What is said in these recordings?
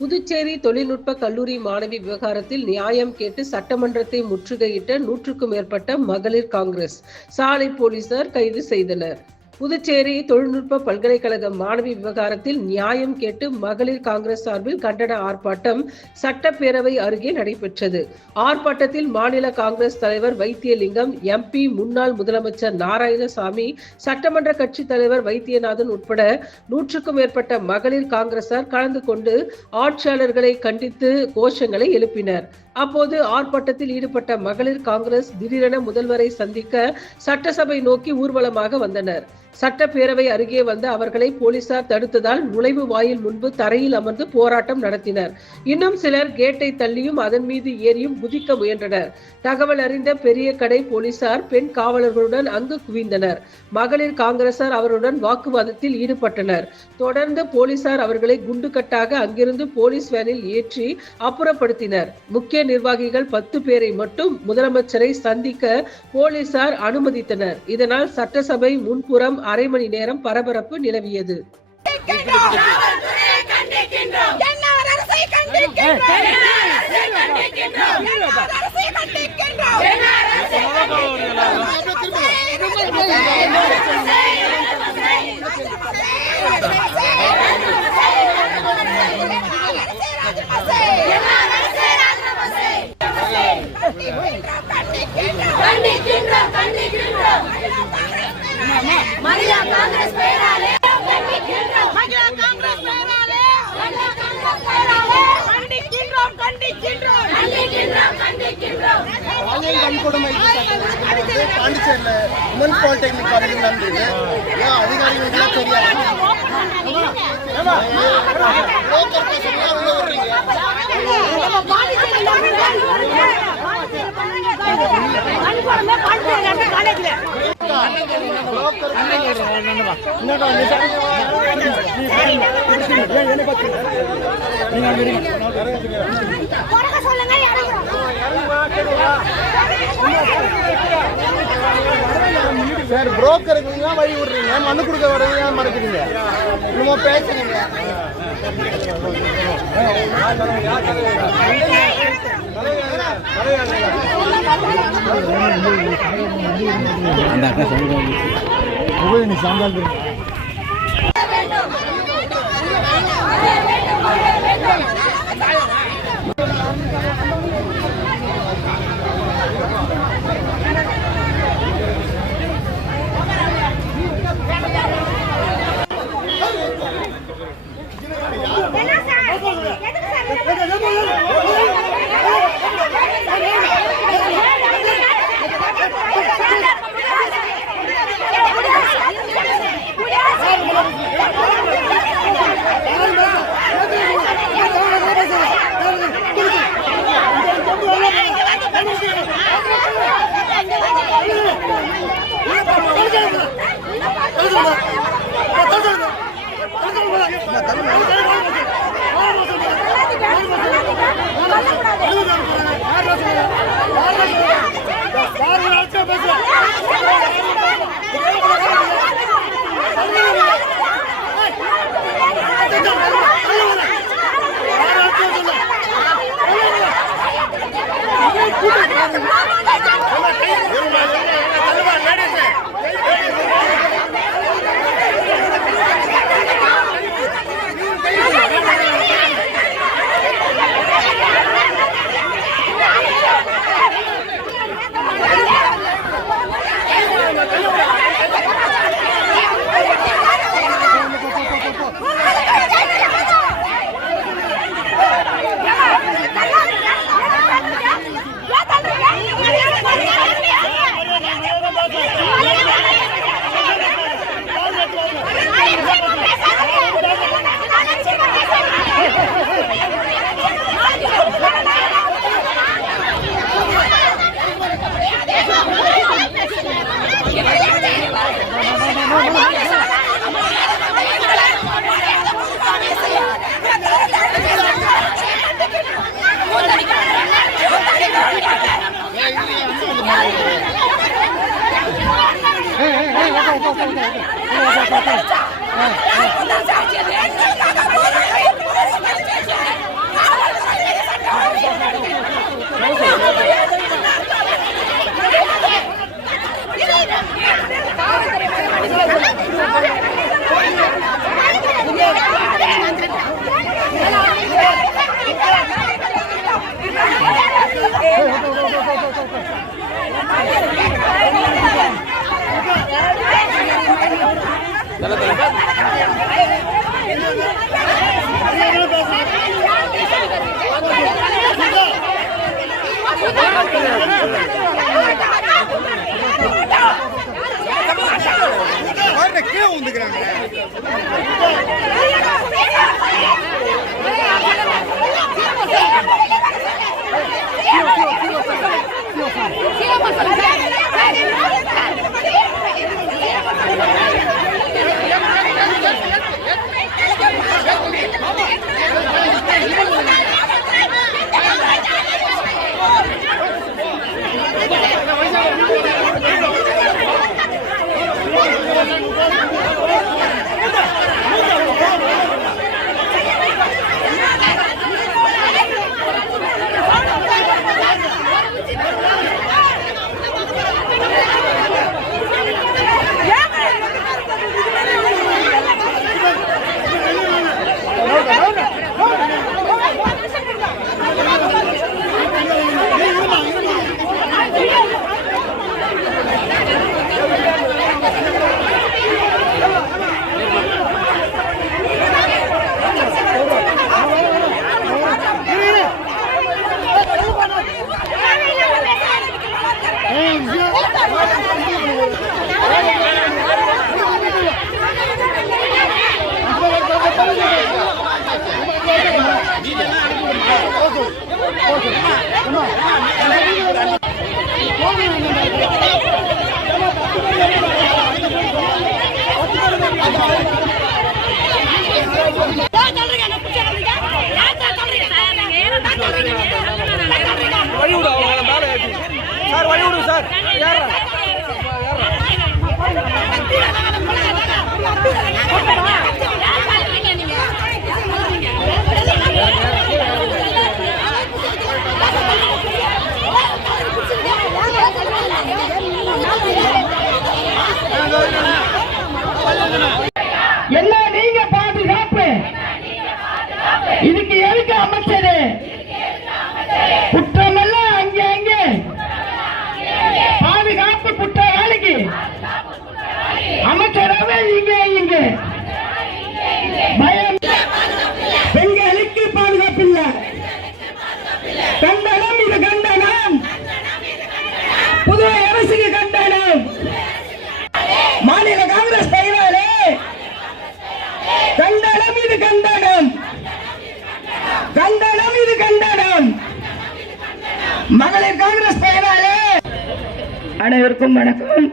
புதுச்சேரி தொழில்நுட்ப கல்லூரி மாணவி விவகாரத்தில் நியாயம் கேட்டு சட்டமன்றத்தை முற்றுகையிட்ட 100க்கும் மேற்பட்ட மகளிர் காங்கிரஸ் சாலை போலீசார் கைது செய்தனர். புதுச்சேரி தொழில்நுட்ப பல்கலைக்கழக மாணவி விவகாரத்தில் நியாயம் கேட்டு மகளிர் காங்கிரஸ் சார்பில் கண்டன ஆர்ப்பாட்டம் சட்டப்பேரவை அருகே நடைபெற்றது. ஆர்ப்பாட்டத்தில் மாநில காங்கிரஸ் தலைவர் வைத்தியலிங்கம், MP, முன்னாள் முதலமைச்சர் நாராயணசாமி, சட்டமன்ற கட்சி தலைவர் வைத்தியநாதன் உட்பட 100க்கும் மேற்பட்ட மகளிர் காங்கிரசார் கலந்து கொண்டு ஆட்சியாளர்களை கண்டித்து கோஷங்களை எழுப்பினர். அப்போது ஆர்ப்பாட்டத்தில் ஈடுபட்ட மகளிர் காங்கிரஸ் திடீரென முதல்வரை சந்திக்க சட்டசபை நோக்கி ஊர்வலமாக வந்தனர். சட்டப்பேரவை அருகே வந்த அவர்களை போலீசார் தடுத்ததால் நுழைவு வாயில் முன்பு தரையில் அமர்ந்து போராட்டம் நடத்தினர். இன்னும் சிலர் கேட்டை தள்ளியும் அதன் மீது ஏறியும் குதிக்க முயன்றனர். தகவல் அறிந்த பெரிய கடை போலீசார் பெண் காவலர்களுடன் அங்கு குவிந்தனர். மகளிர் காங்கிரசார் அவருடன் வாக்குவாதத்தில் ஈடுபட்டனர். தொடர்ந்து போலீசார் அவர்களை குண்டுகட்டாக அங்கிருந்து போலீஸ் வேனில் ஏற்றி அப்புறப்படுத்தினர். முக்கிய நிர்வாகிகள் 10 பேரை மட்டும் முதலமைச்சரை சந்திக்க போலீசார் அனுமதித்தனர். இதனால் சட்டசபை முன்புறம் அரை மணி நேரம் பரபரப்பு நிலவியது. மகிழா காங்கிரஸ் பேராலே மகிழா காங்கிரஸ் பேராலே கண்டிக்கின்றோம் கண்டிக்கின்றோம் கண்டிக்கின்றோம் கண்டிக்கின்றோம். பாலியல் வன்கொடுமை பாண்டிச்சேரியில் உமன் பாலிடெக்னிக் காலேஜில் நடந்தது. ஏன் அதிகாரிகளுக்கு தெரியாது? சார், புரோக்கருக்கு வழி விடுறீங்க, மனு கொடுக்க வரீங்க, மறக்கிறீங்க, இன்னும் பேசுறீங்க. அந்த அக்கா சாந்தால் Hey, எல்லாம் நீங்க பாதுகாப்பு. இதுக்கு எதுக்கு அமைச்சரு? குற்றமெல்லாம் அங்கே அங்கே, பாதுகாப்பு குற்றவாளிக்கு அமைச்சரவை இங்கே பயம். பெண்களுக்கு பாதுகாப்பு இல்ல. கண்டனம், இது கண்டனம். புதுவை அரசுக்கு கண்டனம். மாநில காங்கிரஸ் தலைவரே கண்டனம், இது கண்டனம். கண்டனம், இது கண்டனம். மகளிர் காங்கிரஸ் தலைவரே அனைவருக்கும் வணக்கம்.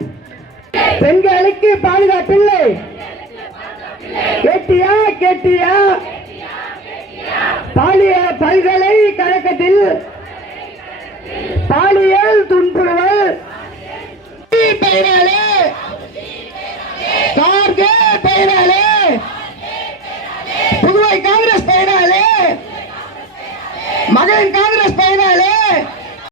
பெண்களுக்கு பாதுகாப்பில்லை. கேட்டியா? பாலியல் பல்கலைக்கழகத்தில் பாலியல் துன்புறுவல்